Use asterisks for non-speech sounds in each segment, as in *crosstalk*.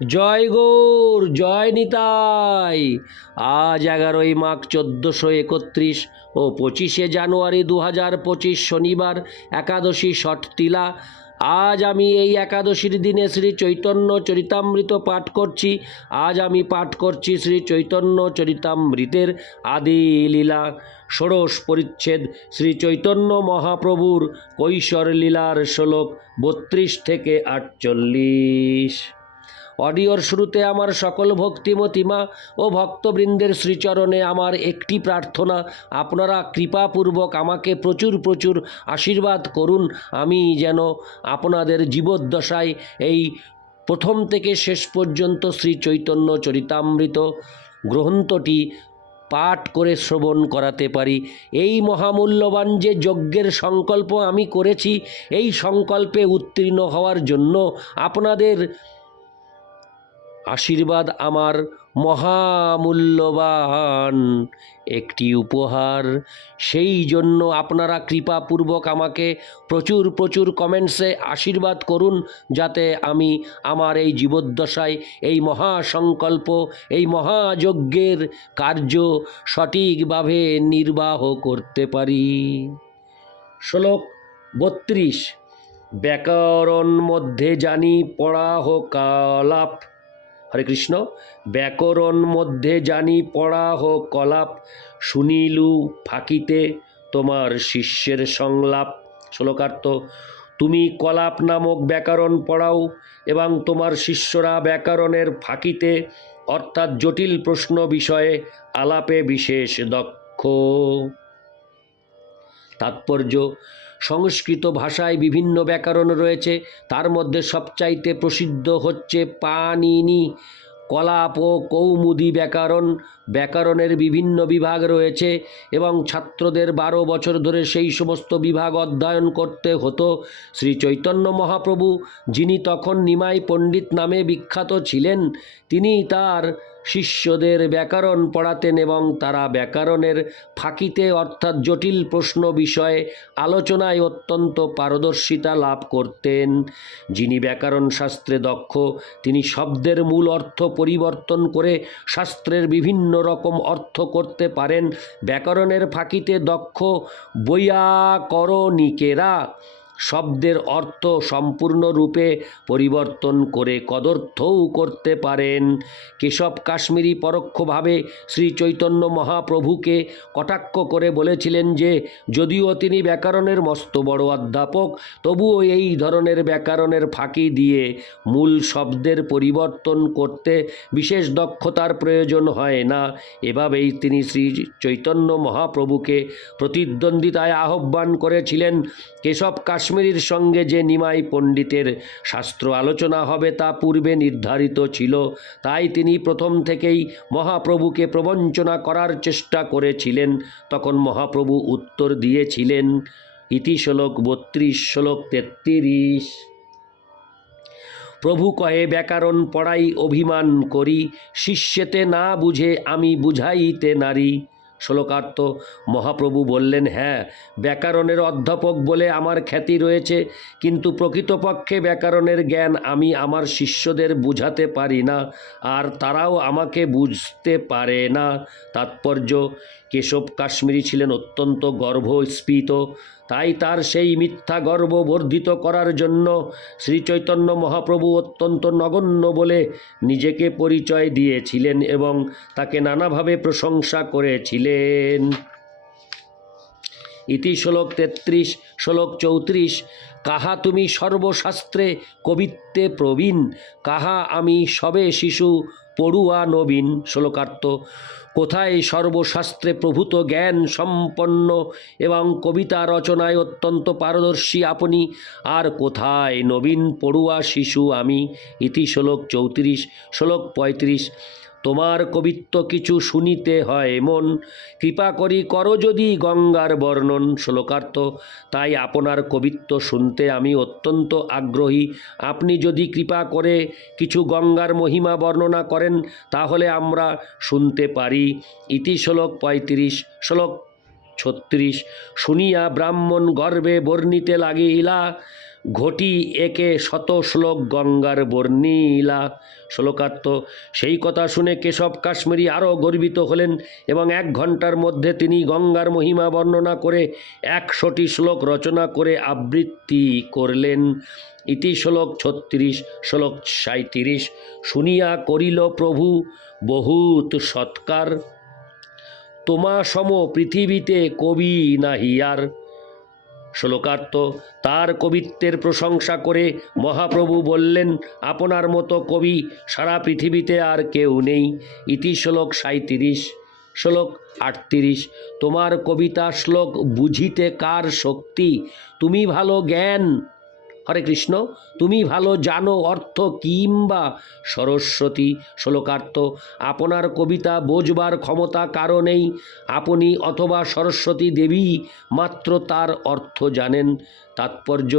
জয় গৌর, জয় নিতাই। আজ এগারোই মাঘ চোদ্দোশো একত্রিশ ও পঁচিশে জানুয়ারি দু হাজার পঁচিশ শনিবার একাদশী ষটতিলা আজ আমি এই একাদশীর দিনে শ্রী চৈতন্য চরিতামৃত পাঠ করছি। আজ আমি পাঠ করছি শ্রী চৈতন্য চরিতামৃতের আদি লীলা। ষোড়শ পরিচ্ছেদ, শ্রী চৈতন্য মহাপ্রভুর কৈশোর লীলার শ্লোক বত্রিশ থেকে আটচল্লিশ। অডিওর শুরুতে আমার সকল ভক্তিমতিমা ও ভক্তবৃন্দের শ্রীচরণে আমার একটি প্রার্থনা। আপনারা কৃপাপূর্বক আমাকে প্রচুর প্রচুর আশীর্বাদ করুন। আমি যেন আপনাদের জীবদ্দশায় এই প্রথম থেকে শেষ পর্যন্ত শ্রী চৈতন্য চরিতামৃত গ্রন্থটি পাঠ করে শ্রবণ করাতে পারি। এই মহামূল্যবান যে যজ্ঞের সংকল্প আমি করেছি, এই সংকল্পে উত্তীর্ণ হওয়ার জন্য আপনাদের আশীর্বাদ আমার মহামূল্যবান। একটি উপহার। সেই জন্য আপনারা কৃপাপূর্বক আমাকে প্রচুর প্রচুর কমেন্টসে আশীর্বাদ করুন, যাতে আমি আমার এই জীবদ্দশায় এই মহাসংকল্প, এই মহাযজ্ঞের কার্য সঠিকভাবে নির্বাহ করতে পারি। শ্লোক বত্রিশ। ব্যাকরণ মধ্যে জানি পড়া হোক কালাপ। হরে কৃষ্ণ। ব্যাকরণ মধ্যে জানি পড়া হোক কলাপ, শুনিলু ফাঁকিতে তোমার শিষ্যের সংলাপ। শ্লোকার্থ, তুমি কলাপ নামক ব্যাকরণ পড়াও এবং তোমার শিষ্যরা ব্যাকরণের ফাঁকিতে, অর্থাৎ জটিল প্রশ্ন বিষয়ে আলাপে বিশেষ দক্ষ। তাৎপর্য সংস্কৃত ভাষায় বিভিন্ন ব্যাকরণ রয়েছে। তার মধ্যে সবচাইতে প্রসিদ্ধ হচ্ছে পানিনি কলাপ ও কৌমুদি ব্যাকরণ। ব্যাকরণের বিভিন্ন বিভাগ রয়েছে এবং ছাত্রদের বারো বছর ধরে সেই সমস্ত বিভাগ অধ্যয়ন করতে হতো। শ্রী চৈতন্য মহাপ্রভু, যিনি তখন নিমাই পণ্ডিত নামে বিখ্যাত ছিলেন, তিনি তার শিষ্যদের ব্যাকরণ পড়াতেন এবং তারা ব্যাকরণের ফাঁকিতে অর্থাৎ জটিল প্রশ্ন বিষয়ে আলোচনায় অত্যন্ত পারদর্শিতা লাভ করতেন। যিনি ব্যাকরণ শাস্ত্রে দক্ষ, তিনি শব্দের মূল অর্থ পরিবর্তন করে শাস্ত্রের বিভিন্ন রকম অর্থ করতে পারেন। ব্যাকরণের ফাঁকিতে দক্ষ বৈয়াকরণিকেরা শব্দের অর্থ সম্পূর্ণরূপে পরিবর্তন করে কদর্থও করতে পারেন। কেশব কাশ্মীরি পরোক্ষভাবে শ্রী চৈতন্য মহাপ্রভুকে কটাক্ষ করে বলেছিলেন যে, যদিও তিনি ব্যাকরণের মস্ত বড় অধ্যাপক, তবুও এই ধরনের ব্যাকরণের ফাঁকি দিয়ে মূল শব্দের পরিবর্তন করতে বিশেষ দক্ষতার প্রয়োজন হয় না। এভাবেই তিনি শ্রী চৈতন্য মহাপ্রভুকে প্রতিদ্বন্দ্বিতায় আহ্বান করেছিলেন। কেশব কাশ্মীরির সঙ্গে যে নিমাই পণ্ডিতের শাস্ত্র আলোচনা হবে তা পূর্বে নির্ধারিত ছিল, তাই তিনি প্রথম থেকেই মহাপ্রভুকে প্রবঞ্চনা করার চেষ্টা করেছিলেন। তখন মহাপ্রভু উত্তর দিয়েছিলেন, ইতি শ্লোক বত্রিশ, শ্লোক তেত্রিশ। প্রভু কহে, ব্যাকরণ পড়াই অভিমান করি, শিষ্যেতে না বুঝে আমি বুঝাইতে নারী। শ্লোকার্থ মহাপ্রভু বললেন হ্যাঁ ব্যাকরণের অধ্যাপক বলে আমার খ্যাতি রয়েছে, কিন্তু প্রকৃতপক্ষে ব্যাকরণের জ্ঞান আমি আমার শিষ্যদের বুঝাতে পারি না, আর তারাও আমাকে বুঝতে পারে না। তাৎপর্য, কেশব কাশ্মীরি ছিলেন অত্যন্ত গর্ভস্ফীত তাই তার সেই মিথ্যা গর্ব বর্ধিত করার জন্য শ্রী চৈতন্য মহাপ্রভু অত্যন্ত নগণ্য বলে নিজেকে পরিচয় দিয়েছিলেন এবং তাকে নানাভাবে প্রশংসা করেছিলেন। ইতি শ্লোক তেত্রিশ, শ্লোক চৌত্রিশ, কাহা তুমি সর্বশাস্ত্রে কবিত্বে প্রবীণ, কাহা আমি সবে শিশু পড়ুয়া নবীন। শ্লোকার্থ কোথায় সর্বশাস্ত্রে প্রভূত জ্ঞান সম্পন্ন এবং কবিতা রচনায় অত্যন্ত পারদর্শী আপনি? আর কোথায় নবীন পড়ুয়া শিশু আমি? ইতি শ্লোক চৌত্রিশ, শ্লোক পঁয়ত্রিশ। তোমার কবিত্ব কিছু শুনিতে হয় মন। কৃপা করি করো যদি গঙ্গার বর্ণন শ্লোকার্থ। তাই আপনার কবিত্ব শুনতে আমি অত্যন্ত আগ্রহী। আপনি যদি কৃপা করে কিছু গঙ্গার মহিমা বর্ণনা করেন, তাহলে আমরা শুনতে পারি। ইতি শ্লোক পঁয়ত্রিশ, শ্লোক ছত্রিশ। শুনিয়া ব্রাহ্মণ গর্বে বর্ণিতে লাগিলা। ঘটি একে শত শ্লোক গঙ্গার বর্ণিলা। শ্লোকার্থ, সেই কথা শুনে কেশব কাশ্মীরি আরও গর্বিত হলেন এবং এক ঘণ্টার মধ্যে তিনি গঙ্গার মহিমা বর্ণনা করে একশোটি শ্লোক রচনা করে আবৃত্তি করলেন। ইতি শ্লোক ছত্রিশ, শ্লোক সাঁত্রিশ শুনিয়া করিল প্রভু বহুত সৎকার। তোমা সম পৃথিবীতে কবি নাহিয়ার শ্লোকার্থ তার কবিত্বের প্রশংসা করে মহাপ্রভু বললেন, আপনার মতো কবি সারা পৃথিবীতে আর কেউ নেই। ইতি শ্লোক সাঁত্রিশ শ্লোক আটত্রিশ। তোমার কবিতা শ্লোক বুঝিতে কার শক্তি? তুমি ভালো জ্ঞান হরে কৃষ্ণ, তুমি ভালো জানো অর্থ কিংবা সরস্বতী শ্লোকার্থ, আপনার কবিতা বোঝবার ক্ষমতা কারণেই আপনি অথবা সরস্বতী দেবী, মাত্র তার অর্থ জানেন। তাৎপর্য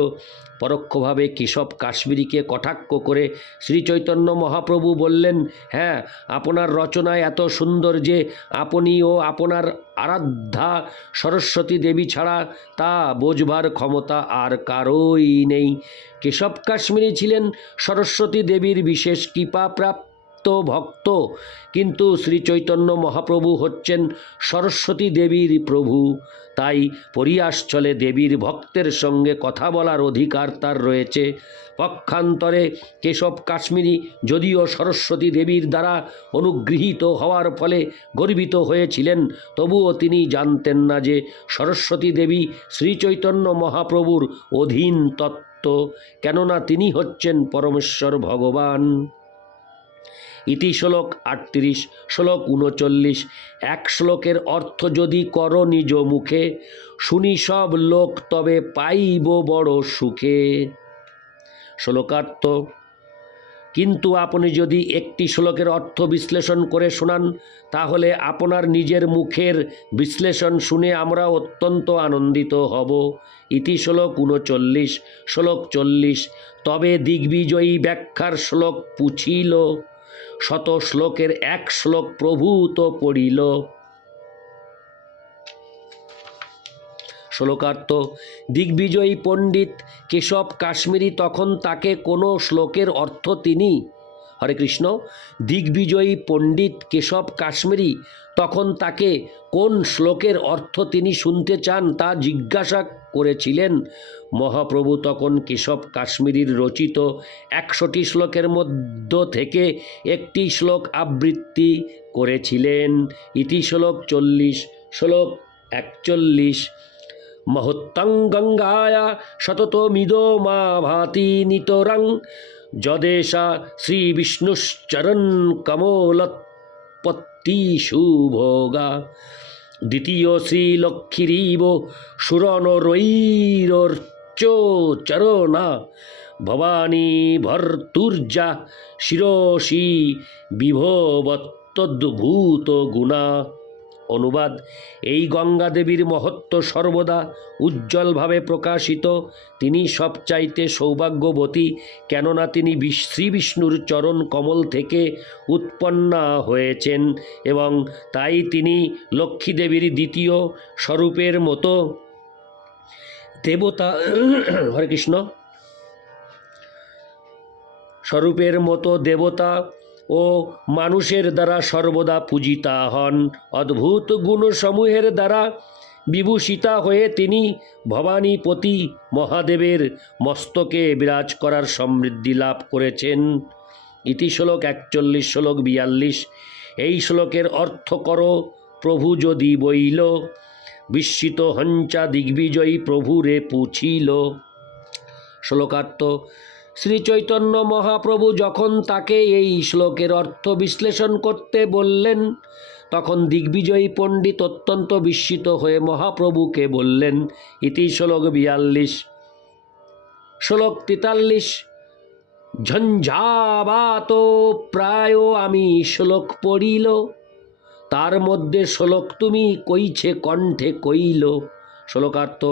পরোক্ষভাবে কেশব কাশ্মীরিকে কটাক্ষ করে শ্রী চৈতন্য মহাপ্রভু বললেন হ্যাঁ আপনার রচনায় এত সুন্দর যে আপনি ও আপনার আরাধ্যা সরস্বতী দেবী ছাড়া তা বোঝবার ক্ষমতা আর কারোই নেই। কেশব কাশ্মীরি ছিলেন সরস্বতী দেবীর বিশেষ কৃপাপ্রাপ্ত ভক্ত কিন্তু শ্রী চৈতন্য মহাপ্রভু হচ্ছেন সরস্বতী দেবীর প্রভু। তাই পরিয়াসচলে দেবীর ভক্তের সঙ্গে কথা বলার অধিকার তার রয়েছে। পক্ষান্তরে কেশব কাশ্মীরি যদিও সরস্বতী দেবীর দ্বারা অনুগৃহীত হওয়ার ফলে গর্বিত হয়েছিলেন, তবুও তিনি জানতেন না যে সরস্বতী দেবী শ্রীচৈতন্য মহাপ্রভুর অধীন তত্ত্ব কেননা তিনি হচ্ছেন পরমেশ্বর ভগবান। ইতি শ্লোক আটত্রিশ, শ্লোক উনচল্লিশ, এক শ্লোকের অর্থ যদি কর নিজ মুখে, শুনি সব লোক তবে পাইব বড় সুখে। শ্লোকার্থ, কিন্তু আপনি যদি একটি শ্লোকের অর্থ বিশ্লেষণ করে শোনান, তাহলে আপনার নিজের মুখের বিশ্লেষণ শুনে আমরা অত্যন্ত আনন্দিত হব। ইতি শ্লোক উনচল্লিশ, শ্লোক চল্লিশ, তবে দিগ্বিজয়ী ব্যাখ্যার শ্লোক পুছিল। শত শ্লোকের এক শ্লোক প্রভূত পড়িল। শ্লোকার্থ, দিগ্বিজয়ী পণ্ডিত, কেশব কাশ্মীরি তখন তাকে কোনো শ্লোকের অর্থ তিনি হরে কৃষ্ণ। দিগ্বিজয়ী পণ্ডিত কেশব কাশ্মীরি, তখন তাকে কোন শ্লোকের অর্থ তিনি শুনতে চান তা জিজ্ঞাসা করেছিলেন। মহাপ্রভু তখন কেশব কাশ্মীরির রচিত একশোটি শ্লোকের মধ্য থেকে একটি শ্লোক আবৃত্তি করেছিলেন। ইতি শ্লোক চল্লিশ, শ্লোক একচল্লিশ। মহত্তং গঙ্গায়া সতত মিদো মা ভাতি নিতরং যদেশা শ্রী বিষ্ণুশ্চরণ কমলৎপত্তি সুভোগা দ্বিতীয় শ্রীলক্ষ্মীরিব সুরনরৈরর্চ চরণা। ভবানী ভর্তুর্যা শিরসি বিভবত্তদ্ভূত গুণা অনুবাদ। এই গঙ্গা দেবীর মহত্ব সর্বদা উজ্জ্বলভাবে প্রকাশিত। তিনি সবচাইতে সৌভাগ্যবতী, কেননা তিনি শ্রী বিষ্ণুর চরণ কমল থেকে উৎপন্না হয়েছেন এবং তাই তিনি লক্ষ্মী দেবীর দ্বিতীয় স্বরূপের মতো। দেবতা হরে কৃষ্ণ, স্বরূপের মতো দেবতা ও মানুষের দ্বারা সর্বদা পূজিতা হন। অদ্ভুত গুণসমূহের দ্বারা বিভূষিতা হয়ে তিনি ভবানীপতি মহাদেবের মস্তকে বিরাজ করার সমৃদ্ধি লাভ করেছেন। ইতি শ্লোক একচল্লিশ, শ্লোক বিয়াল্লিশ। এই শ্লোকের অর্থ করো, প্রভু যদি বইল, বিস্মিত হঞ্চা দিগ্বিজয়ী প্রভুরে পুছিল। শ্লোকার্থ শ্রী চৈতন্য মহাপ্রভু যখন তাকে এই শ্লোকের অর্থ বিশ্লেষণ করতে বললেন, তখন দিগ্বিজয়ী পণ্ডিত অত্যন্ত বিস্মিত হয়ে মহাপ্রভুকে বললেন, ইতি শ্লোক বিয়াল্লিশ। শ্লোক তেতাল্লিশ, ঝঞ্ঝাবাত প্রায় আমি শ্লোক পড়িল, তার মধ্যে শ্লোক তুমি কইছে কণ্ঠে কইল। শ্লোকার্থ,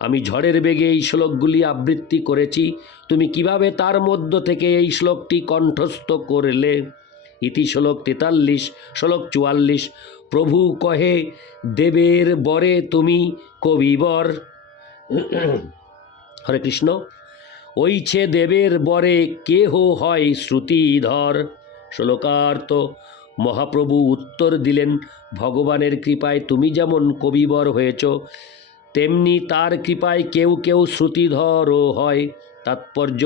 আমি ঝড়ের বেগে এই শ্লোকগুলি আবৃত্তি করেছি। তুমি কীভাবে তার মধ্য থেকে এই শ্লোকটি কণ্ঠস্থ করলে? ইতি শ্লোক তেতাল্লিশ, শ্লোক চুয়াল্লিশ, প্রভু কহে, দেবের বরে তুমি কবিবর। *clears throat* হরে কৃষ্ণ, ওইছে দেবের বরে কেহ হয় শ্রুতিধর? শ্লোকার্থ, মহাপ্রভু উত্তর দিলেন, ভগবানের কৃপায় তুমি যেমন কবিবর হয়েছ তেমনি তার কৃপায় কেউ কেউ শ্রুতিধরও হয়। তাৎপর্য,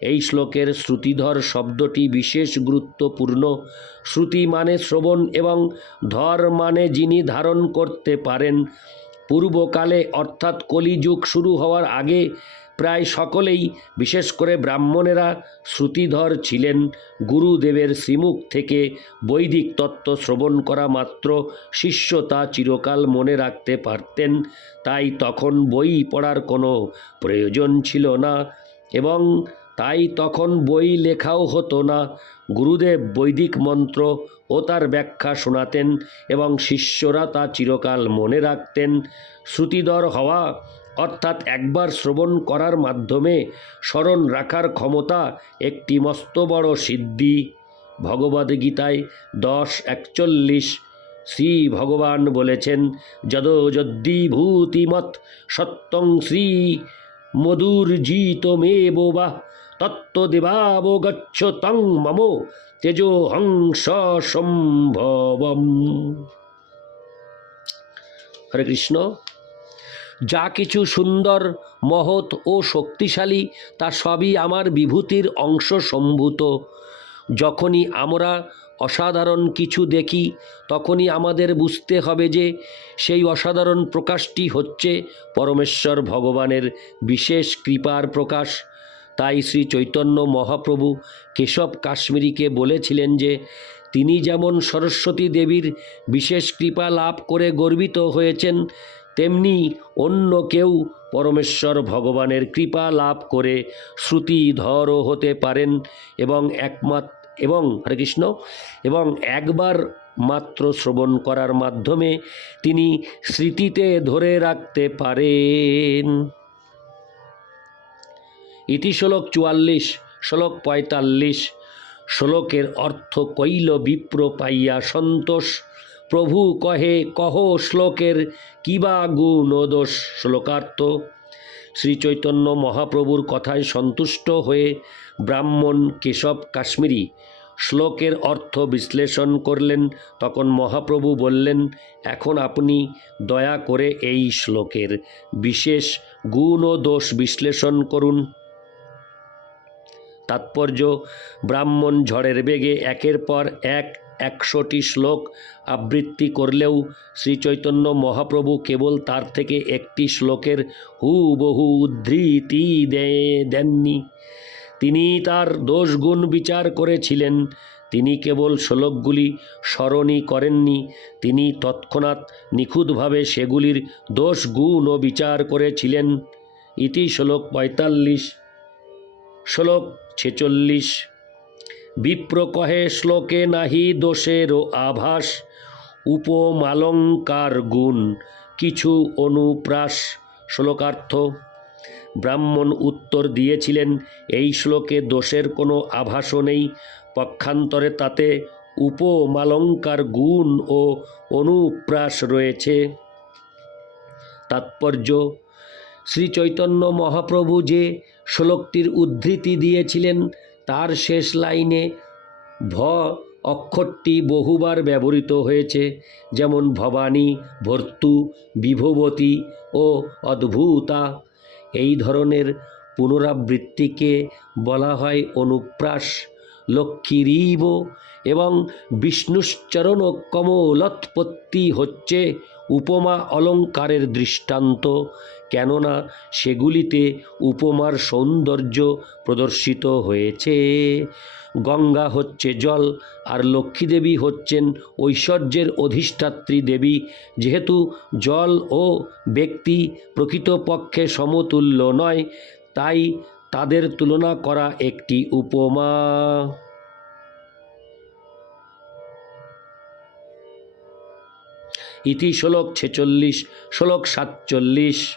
এই শ্লোকের শ্রুতিধর শব্দটি বিশেষ গুরুত্বপূর্ণ। শ্রুতি মানে শ্রবণ এবং ধর মানে যিনি ধারণ করতে পারেন। পূর্বকালে অর্থাৎ কলিযুগ শুরু হওয়ার আগে প্রায় সকলেই, বিশেষ করে ব্রাহ্মণেরা, শ্রুতিধর ছিলেন। গুরুদেবের শ্রীমুখ থেকে বৈদিক তত্ত্ব শ্রবণ করা মাত্র শিষ্য তা চিরকাল মনে রাখতে পারতেন। তাই তখন বই পড়ার কোনো প্রয়োজন ছিল না এবং তাই তখন বই লেখাও হতো না। গুরুদেব বৈদিক মন্ত্র ও তার ব্যাখ্যা শোনাতেন এবং শিষ্যরা তা চিরকাল মনে রাখতেন। শ্রুতিধর হওয়া অর্থাৎ একবার শ্রবণ করার মাধ্যমে স্মরণ রাখার ক্ষমতা একটি মস্ত বড় সিদ্ধি। ভগবদ্গীতায় দশ একচল্লিশ শ্রী ভগবান বলেছেন, যদ যদ্দিভূতিমত সত্যং শ্রী মধুর্জিতমেব বা তত্ত্বদেবাবগচ্ছ তং মম তেজোহং সম্ভবম। হরে কৃষ্ণ। যা কিছু সুন্দর, মহৎ ও শক্তিশালী, তা সবই আমার বিভূতির অংশ সম্ভূত। যখনই আমরা অসাধারণ কিছু দেখি, তখনই আমাদের বুঝতে হবে যে সেই অসাধারণ প্রকাশটি হচ্ছে পরমেশ্বর ভগবানের বিশেষ কৃপার প্রকাশ। তাই শ্রী চৈতন্য মহাপ্রভু কেশব কাশ্মীরিকে বলেছিলেন যে, তিনি যেমন সরস্বতী দেবীর বিশেষ কৃপা লাভ করে গর্বিত হয়েছেন তেমনি অন্য কেউ পরমেশ্বর ভগবানের কৃপা লাভ করে শ্রুতিধরও হতে পারেন এবং একমাত্র এবং হরে কৃষ্ণ, এবং একবার মাত্র শ্রবণ করার মাধ্যমে তিনি স্মৃতিতে ধরে রাখতে পারেন। ইতি শ্লোক চুয়াল্লিশ, শ্লোক পঁয়তাল্লিশ, শ্লোকের অর্থ কইল বিপ্র পাইয়া সন্তোষ। প্রভু কহে, কহ শ্লোকের কিবা গুণ ও দোষ শ্লোকার্থ? শ্রী চৈতন্য মহাপ্রভুর কথায় সন্তুষ্ট হয়ে ব্রাহ্মণ কেশব কাশ্মীরি শ্লোকের অর্থ বিশ্লেষণ করলেন। তখন মহাপ্রভু বললেন, এখন আপনি দয়া করে এই শ্লোকের বিশেষ গুণ ও দোষ বিশ্লেষণ করুন। তাৎপর্য, ব্রাহ্মণ ঝড়ের বেগে একের পর এক একশোটি শ্লোক আবৃত্তি করলেও শ্রীচৈতন্য মহাপ্রভু কেবল তার থেকে একটি শ্লোকের হুবহু উদ্ধৃতি দে- দেননি। তিনি তার দোষগুণ বিচার করেছিলেন। তিনি কেবল শ্লোকগুলি স্মরণই করেননি। তিনি তৎক্ষণাৎ নিখুঁতভাবে সেগুলির দোষ ও বিচার করেছিলেন। ইতি শ্লোক পঁয়তাল্লিশ। শ্লোক ছেচল্লিশ। বিপ্র কহে, শ্লোকে নাহি দোষের আভাস, উপমালঙ্কার গুণ, কিছু অনুপ্রাস। শ্লোকার্থ, ব্রাহ্মণ উত্তর দিয়েছিলেন, এই শ্লোকে দোষের কোনো আভাসও নেই। পক্ষান্তরে তাতে উপমালঙ্কার গুণ ও অনুপ্রাস রয়েছে। তাৎপর্য, শ্রীচৈতন্য মহাপ্রভু যে শ্লোকটির উদ্ধৃতি দিয়েছিলেন তার শেষ লাইনে ভ অক্ষরটি বহুবার ব্যবহৃত হয়েছে, যেমন ভবানী, ভর্তু, বিভবতী ও অদ্ভুতা। এই ধরনের পুনরাবৃত্তিকে বলা হয় অনুপ্রাস, লক্ষ্মীরীব এবং বিষ্ণুশ্চরণ কমলোৎপত্তি হচ্ছে উপমা অলঙ্কারের দৃষ্টান্ত, কেননা সেগুলিতে উপমার সৌন্দর্য প্রদর্শিত হয়েছে। গঙ্গা হচ্ছে জল, আর লক্ষ্মীদেবী হচ্ছেন ঐশ্বর্যের অধিষ্ঠাত্রী দেবী। যেহেতু জল ও ব্যক্তি প্রকৃতপক্ষে সমতুল্য নয়, তাই তাদের তুলনা করা একটি উপমা। ইতি শ্লোক ছেচল্লিশ, শ্লোক সাতচল্লিশ।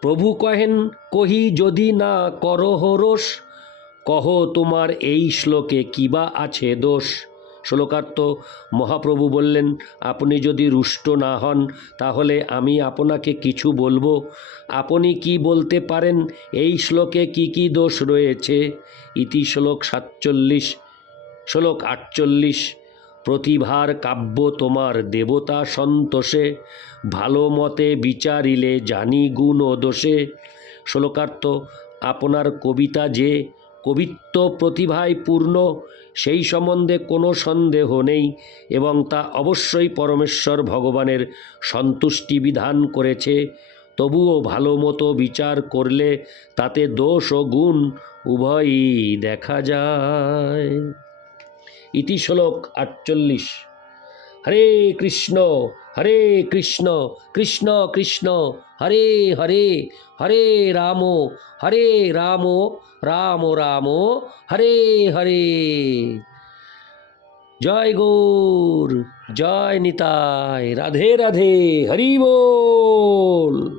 প্রভু কহেন, কহি যদি না করহ রোষ কহ তোমার এই শ্লোকে কিবা আছে দোষ? শ্লোকার্থ মহাপ্রভু বললেন, আপনি যদি রুষ্ট না হন, তাহলে আমি আপনাকে কিছু বলব। আপনি কি বলতে পারেন, এই শ্লোকে কি কি দোষ রয়েছে? ইতি শ্লোক সাতচল্লিশ শ্লোক আটচল্লিশ, প্রতিভার কাব্য তোমার দেবতা সন্তোষে, ভালো মতে বিচারিলে জানি গুণ ও দোষে। শ্লোকার্থ, আপনার কবিতা যে কবিত্ব প্রতিভায় পূর্ণ, সেই সম্বন্ধে কোনো সন্দেহ নেই এবং তা অবশ্যই পরমেশ্বর ভগবানের সন্তুষ্টি বিধান করেছে। তবুও ভালো মতো বিচার করলে তাতে দোষ ও গুণ উভয়ই দেখা যায়। ইতি শ্লোক আটচল্লিশ। হরে কৃষ্ণ হরে কৃষ্ণ কৃষ্ণ কৃষ্ণ, হরে হরে হরে রাম হরে রাম রাম রাম, হরে হরে। জয় গৌর, জয় নিতায় রাধে রাধে, হরি বল।